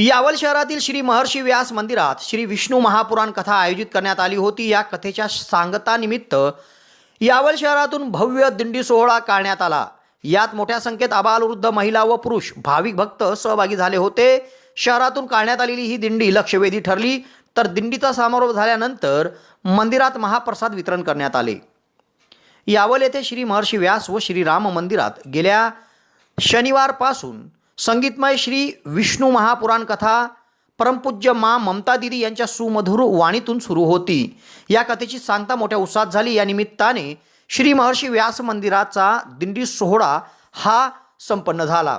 यावल शहरातील श्री महर्षी व्यास मंदिरात श्री विष्णू महापुराण कथा आयोजित करण्यात आली होती. या कथेच्या सांगतानिमित्त यावल शहरातून भव्य दिंडी सोहळा काढण्यात आला. यात मोठ्या संख्येत आबालवृद्ध महिला व पुरुष भाविक भक्त सहभागी झाले होते. शहरातून काढण्यात आलेली ही दिंडी लक्षवेधी ठरली. तर दिंडीचा समारोप झाल्यानंतर मंदिरात महाप्रसाद वितरण करण्यात आले. यावल येथे श्री महर्षी व्यास व श्रीराम मंदिरात गेल्या शनिवारपासून संगीतमय श्री विष्णू महापुराण कथा परमपूज्य मा ममता दिदी यांच्या सुमधुर वाणीतून सुरू होती. या कथेची सांगता मोठ्या उत्साहात झाली. या निमित्ताने श्री महर्षी व्यास मंदिराचा दिंडी सोहळा हा संपन्न झाला.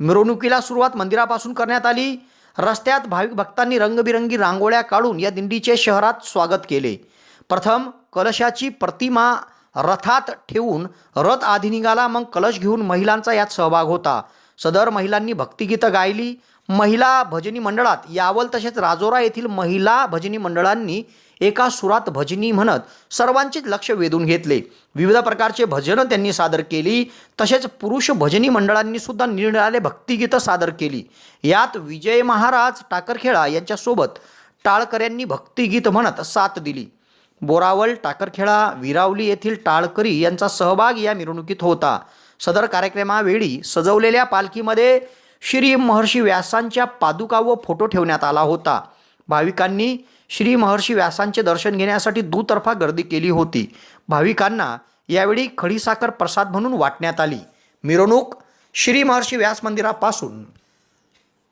मिरवणुकीला सुरुवात मंदिरापासून करण्यात आली. रस्त्यात भाविक भक्तांनी रंगबिरंगी रांगोळ्या काढून या दिंडीचे शहरात स्वागत केले. प्रथम कलशाची प्रतिमा रथात ठेवून रथ आधी निघाला मग कलश घेऊन महिलांचा यात सहभाग होता. सदर महिलांनी भक्तिगीतं गायली. महिला भजनी मंडळात यावल तसेच राजोरा येथील महिला भजनी मंडळांनी एका सुरात भजनी म्हणत सर्वांचेच लक्ष वेधून घेतले. विविध प्रकारचे भजनं त्यांनी सादर केली. तसेच पुरुष भजनी मंडळांनी सुद्धा निरनिराळे भक्तिगीतं सादर केली. यात विजय महाराज टाकरखेळा यांच्यासोबत टाळकऱ्यांनी भक्तिगीत म्हणत साथ दिली. बोरावल टाकरखेळा विरावली येथील टाळकरी यांचा सहभाग या मिरवणुकीत होता. सदर कार्यक्रमावेळी सजवलेल्या पालखीमध्ये श्री महर्षी व्यासांच्या पादुका व फोटो ठेवण्यात आला होता. भाविकांनी श्री महर्षी व्यासांचे दर्शन घेण्यासाठी दुतर्फा गर्दी केली होती. भाविकांना यावेळी खडीसाखर प्रसाद म्हणून वाटण्यात आली. मिरवणूक श्री महर्षी व्यास मंदिरापासून.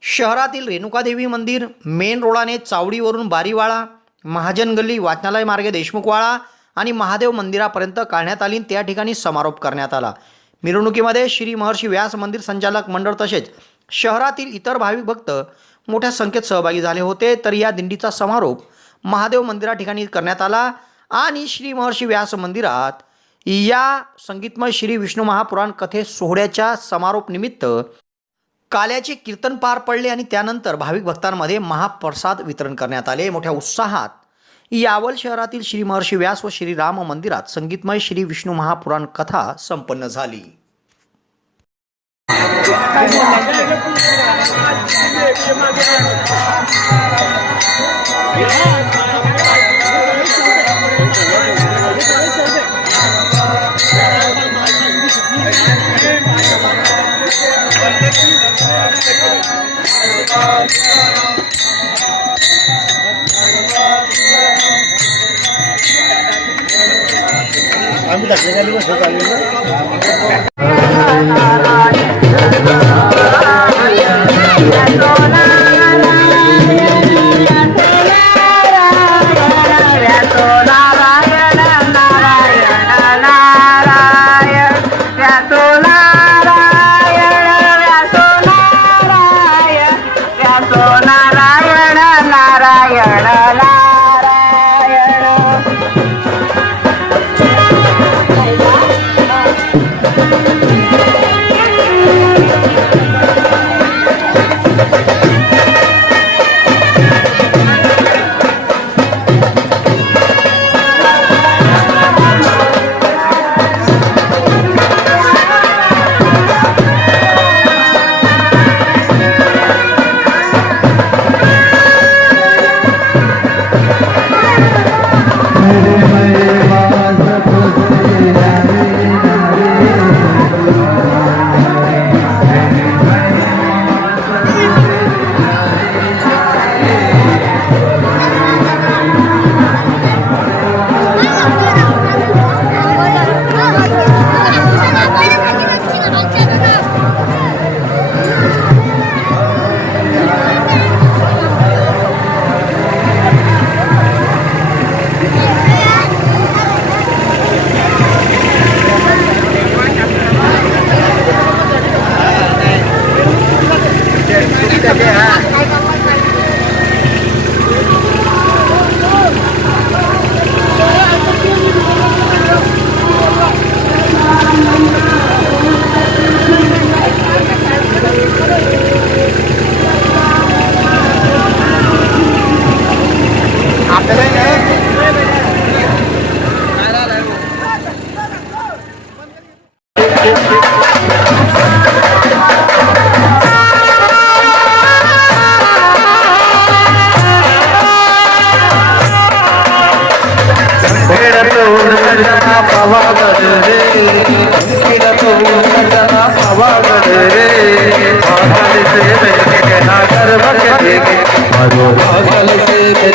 शहरातील रेणुकादेवी मंदिर मेन रोडाने चावडीवरून बारीवाळा महाजन गल्ली वाचनालय मार्गे देशमुखवाळा आणि महादेव मंदिरापर्यंत काढण्यात आली. त्या ठिकाणी समारोप करण्यात आला. मिरवणुकीमध्ये श्री महर्षी व्यास मंदिर संचालक मंडळ तसेच शहरातील इतर भाविक भक्त मोठ्या संख्येत सहभागी झाले होते. तर या दिंडीचा समारोप महादेव मंदिरा ठिकाणी करण्यात आला आणि श्री महर्षी व्यास मंदिरात या संगीतमय श्री विष्णू महापुराण कथे सोहळ्याच्या समारोप निमित्त काल्याचे कीर्तन पार पडले आणि त्यानंतर भाविक भक्तांमध्ये महाप्रसाद वितरण करण्यात आले. मोठ्या उत्साहात यावल शहरातील श्री महर्षी व्यास व श्री राम मंदिरात संगीतमय श्री विष्णू महापुराण कथा संपन्न झाली Yeah.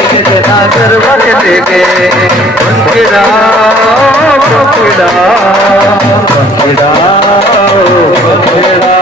चितना सर्वत देवे पंखिड़ा पंखिड़ा पंखिड़ा पंखिड़ा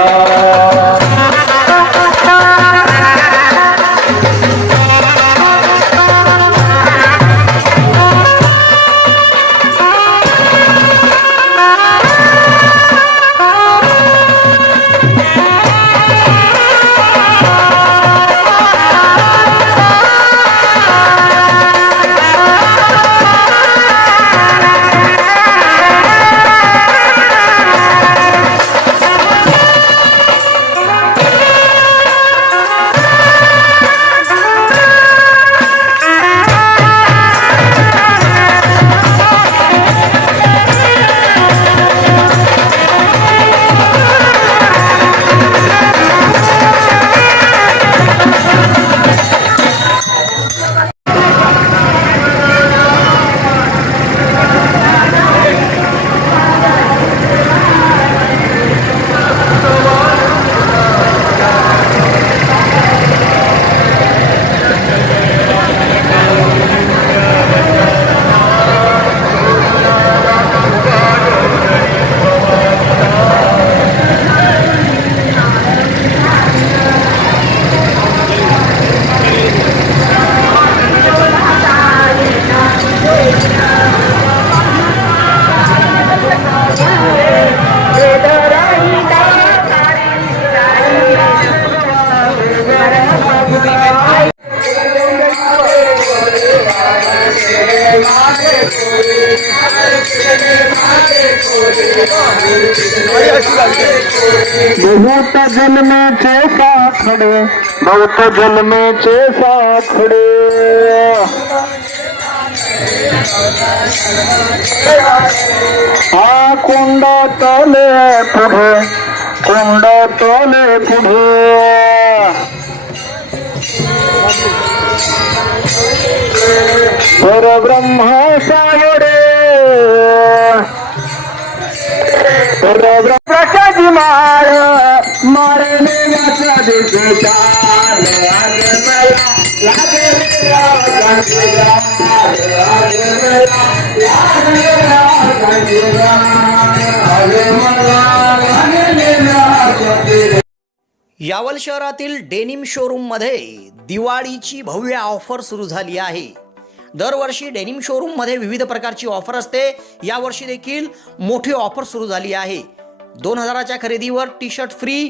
जल में चेसा खड़े, बहुत जल में चेसा खड़े। आ कुंडा तले पुढे कुंडा तले पुढे पर ब्रह्मा सा आज मला लागलेला आज मला लागलेला आज मला लागलेला यावल शहरातील डेनिम शोरूममध्ये दिवाळीची भव्य ऑफर सुरू झाली आहे. दरवर्षी डेनिम शोरूममध्ये विविध प्रकारची ऑफर असते. यावर्षी देखील मोठी ऑफर सुरू झाली आहे. दोन हजाराच्या खरेदीवर टी शर्ट फ्री